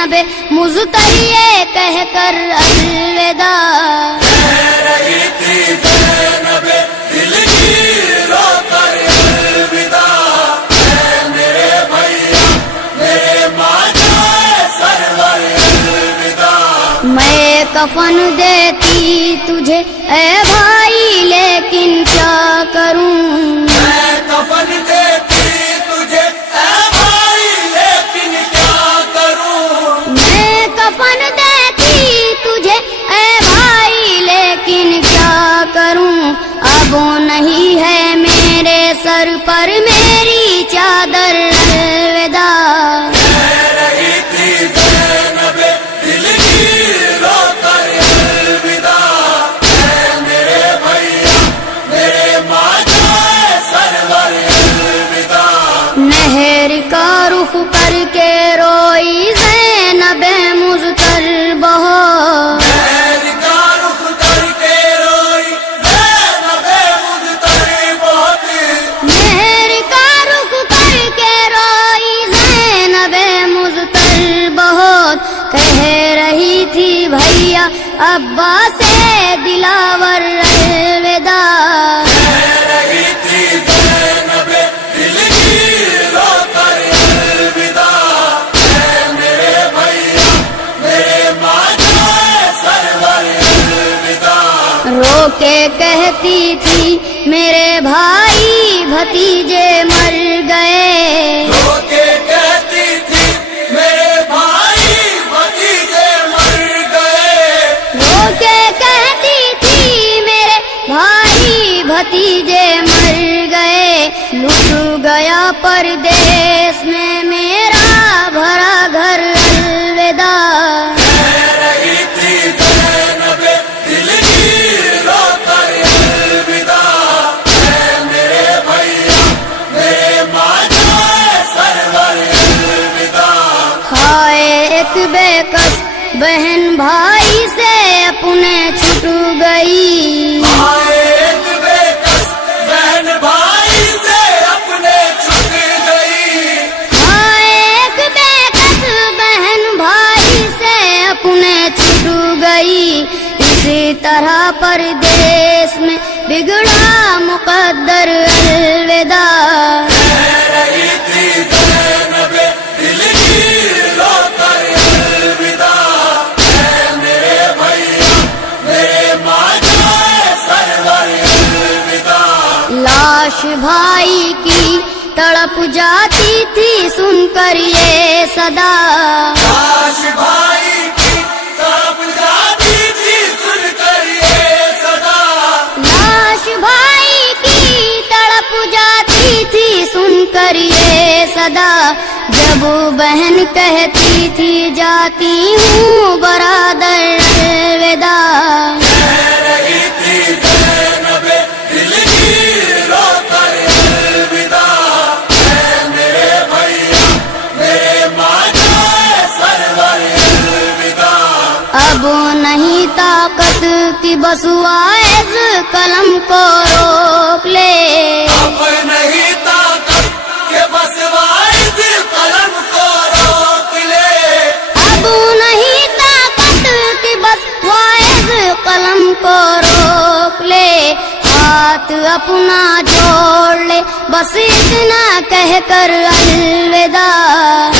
زینب مضطر یہ کہہ کر الوداع. کہہ رہی تھی زینب دل کی رو کر الوداع. اے میرے بھیا میرے ماجا سرور الوداع. میں کفن دیتی تجھے اے بھائی لیکن کیا کروں. میں کفن دیتی تجھے اے بھائی لیکن کیا کروں. میں کفن دیتی تجھے اے بھائی لیکن کیا کروں. اب نہیں ہے میرے سر پر میری چادر الوداع. کہہ رہی تھی زینب دل کی رو کر الوداع. اے میرے بھیا میرے ماجا سرور الوداع. نہر کا رخ کر کے روئی زینب مضطر بہت. نہر کا رخ کر کے روئی زینب مضطر بہت. نہر کا رخ کر کے روئی زینب مضطر بہت. کہہ رہی تھی بھیا ابا سے دلاور الوداع. کہہ رہی تھی زینب دل کی رو کر الوداع. اے میرے بھیا میرے ماجا سرور الوداع. رو کے کہتی تھی میرے بھائی بھتیجے مر گئے. رو کے کہتی تھی میرے بھائی بھتیجے مر گئے. رو کے کہتی تھی میرے بھائی بھتیجے مر گئے. لٹ گیا پردیس میں میرا بھرا گھر الوداع. کہہ رہی تھی زینب دل کی رو کر الوداع. اے میرے بھیا میرے ماجا سرور الوداع. ہائے ایک بے کس بہن بھائی سے اپنے چھٹ گئی. آئے ایک بے کس بہن بھائی سے اپنے چھٹ گئی. ہائے ایک بے کس بہن بھائی سے اپنے چھٹ گئی. اسی طرح پردیس میں بگڑا مقدر الوداع. کہہ رہی تھی زینب دل کی رو کر الوداع. اے میرے بھیا میرے ماجا سرور الوداع. لاش بھائی کی تڑپ جاتی تھی سن کر یہ صدا. لاش بھائی کی تڑپ جاتی تھی سن کر یہ صدا. لاش بھائی کی تڑپ جاتی تھی سن کر یہ صدا. جب بہن کہتی تھی جاتی ہوں برادر الوداع. کہہ رہی تھی زینب دل کی رو کر الوداع. اے میرے بھیا میرے ماجا سرور الوداع. اب نہیں طاقت کی بس واعظ قلم کو روک لے. اب نہیں طاقت کہ بس واعظ قلم کو روک لے. اب نہیں طاقت کی بس واعظ قلم کو روک لے. ہاتھ اپنا جوڑ لے بس اتنا کہہ کر الوداع.